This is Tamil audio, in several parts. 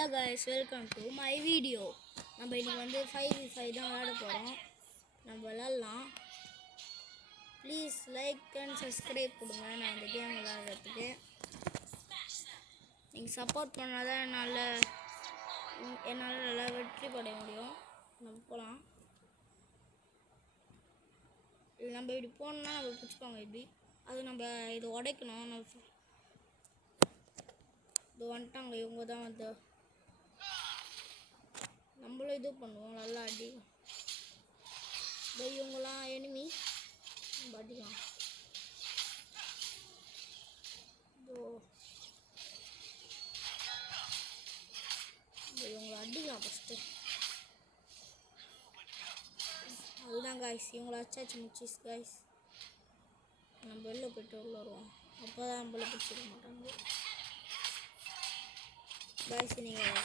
Hello guys, welcome to my video. நம்ம இன்னைக்கு வந்து 5v5 தான் விளையாட போறோம். நம்ம விளையாடலாம். ப்ளீஸ் லைக் அண்ட் சப்ஸ்கிரைப் கொடுங்க நான் இந்த கேம் விளையாடுறதுக்கு. நீங்கள் சப்போர்ட் பண்ணாதான் என்னால் நல்லா வெற்றி படைய முடியும். நம்ம போகலாம். நம்ம இப்படி போனோம்னா நம்ம பிடிச்சிப்பாங்க இப்படி. அது நம்ம இதை உடைக்கணும். இது வந்துட்டாங்க, இவங்க தான் வந்து நம்மளும் இது பண்ணுவோம். நல்லா அடி இவங்களாம் எனிமி அடிக்கலாம். இவங்களை அடிக்கலாம் ஃபஸ்ட்டு. அதுதான் காய்ஸ், இவங்கள அச்சாச்சு முச்சிஸ் காய்ஸ். நம்ம வெளில போய்ட்டு உள்ள வருவோம். அப்போ தான் நம்மள பிடிச்சிக்க மாட்டாங்க காய்ஸ். நீங்கள்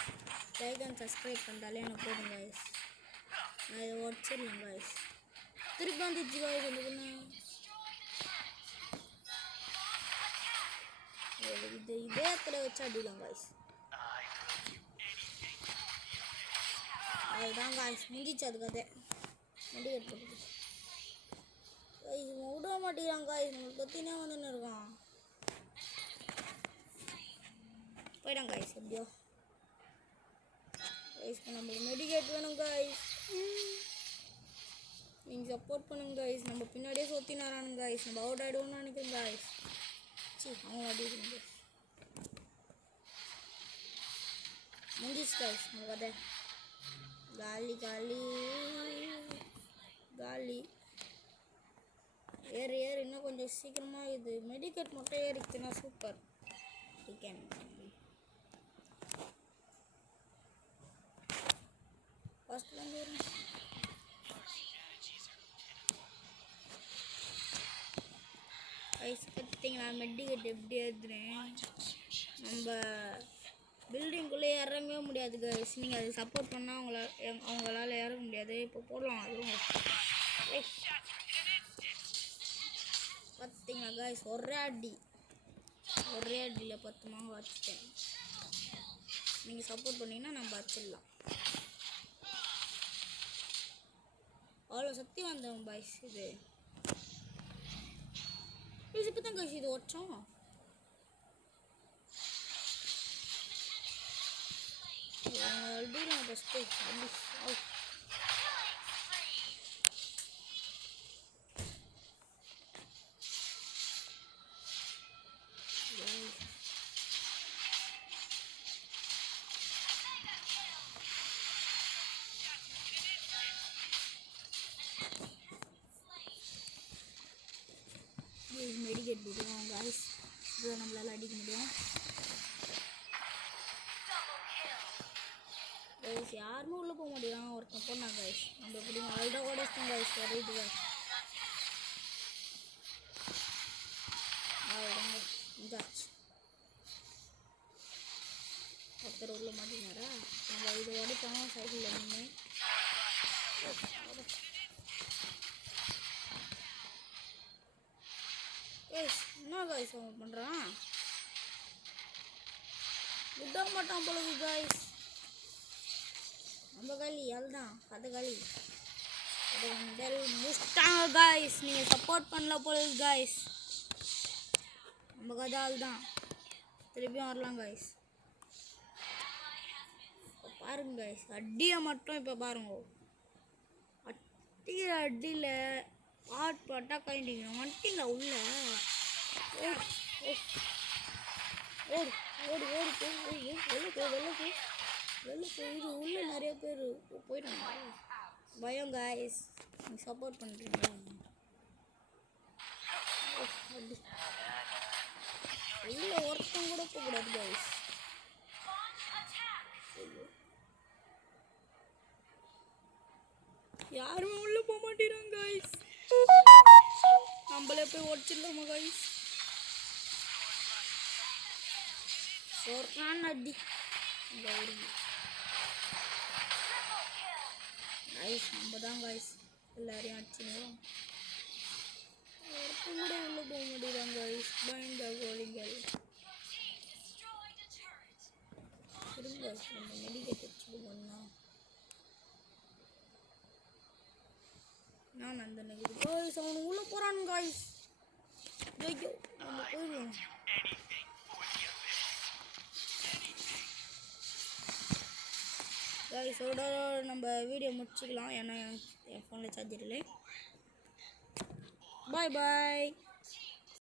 லைக் அண்ட் சப்ஸ்கிரைப் பண்ணுறாலே எனக்கு போதும் காய்ஸ். நான் இதை உடச்சிடலாம் காய்ஸ். திருப்பி வந்துச்சு காய்ஸ். அந்த பொண்ணு இதே இடத்துல வச்சு அடிக்கலாம் காய்ஸ். அதுதான் காய்ஸ் முடிஞ்சிச்சு. அது கதை வண்டி எடுத்து காய்ஸ் விட மாட்டேங்கிறான் காய்ஸ். நம்மளுக்கு பற்றினே வந்துன்னு இருக்கான். போயிடாங்க காய்ஸ். எப்படியோ காய்ஸ் நம்மளுக்கு மெடிக்கேட் வேணும் காய்ஸ். நீங்கள் சப்போர்ட் பண்ணுங்க காய்ஸ். நம்ம பின்னாடியே சொத்தினாரானுங்க காய்ஸ். நம்ம அவுட் ஆகிடுவோம்னு நினைக்கிறேன் காய்ஸ். அவங்க அடிக்கிறாங்க முடிஞ்சிச்சு காய்ஸ். நம்ம கதை காலி காலி காலி. ஏறு இன்னும் கொஞ்சம் சீக்கிரமாக இது மெடிக்கேட் மட்டும் ஏறிக்குதுன்னா சூப்பர். சிக்கன் ஃபஸ்ட்லேருந்து வரும். ஐஸ் பார்த்தீங்களா மெடிக்கேட் எப்படி ஏற்றுறேன். நம்ம பில்டிங்குள்ளே இறங்கவே முடியாது கைஸ். நீங்கள் அது சப்போர்ட் பண்ணால் அவங்களால இறங்க முடியாது. இப்போ போடலாம். அதுவும் பார்த்தீங்களா கைஸ், ஒரே அடியில் 10 மாங்காய் வச்சுட்டேன். நீங்கள் சப்போர்ட் பண்ணிங்கன்னா நம்ம வச்சிடலாம். அவ்வளோ சக்தி வந்தோம் பாய்ஸ். இது இப்போ தான் கைஸ் இது ஒச்சோம். ஃபஸ்ட்டு மெடிக்கேட் போடுவோம் காய்ஸ். இதுதான் நம்மளால் அடிக்க முடியும் கைஸ். யாருமே உள்ளே போக மாட்டேங்கிறாங்க. ஒருத்தன் போனாங்க கைஸ். நம்ம எப்படி அதுதான் ஓடச்சிட்டோம் கைஸ். வேறு இது இதாச்சு. ஒருத்தர் உள்ள மாட்டேங்கிறாரா. நம்ம இதை உடைப்போம் சைக்கிளில் நின்று. கைஸ் என்ன கைஸ் அவன் பண்ணுறான். விட மாட்டான் பொழுது கைஸ். நம்ம களி அதுதான் கதை களி. அது வந்து முடிச்சிட்டாங்க கைஸ். நீங்கள் சப்போர்ட் பண்ணல பொழுது கைஸ். நம்ம கதை அதுதான். திருப்பியும் வரலாம் கைஸ். பாருங்க கைஸ், அடியை மட்டும் இப்போ பாருங்க. அடியில் பாட்டா கைண்டிங்க வந்துட்டீங்களா உள்ள. ஓடு ஓடு ஓடு போய் இது உள்ள நிறைய பேர் போயிட்டாங்க. பயம் கைஸ். நீங்கள் சப்போர்ட் பண்ணுறீங்களா. உள்ள ஒருத்தம் கூட போகக்கூடாது கைஸ். யாருமே உள்ள போக மாட்டேறாங்க கைஸ். நம்மளே போய் உடச்சிடலாமா கைஸ். சொர்றான் அடி கைஸ். நம்ம தான் கைஸ் எல்லாரையும் அடிச்சுக்கிறோம். ஒருத்தம் கூட உள்ள போக மாட்டேறாங்க கைஸ். பயந்த கோழிங்கள் இருங்க. நம்ம மெடிக்கேட் வச்சுக்கோங்கண்ணா. நான் அந்த நெகட்டிவ் காய்ஸ் அவனு உள்ளே போகிறான் காய்ஸ். ஐயோ நம்ம போயிடுவோம். காய்ஸோட நம்ம வீடியோ முடிச்சுக்கலாம், ஏன்னா என் ஃபோனில் சார்ஜர் இல்லை. பாய் பாய்.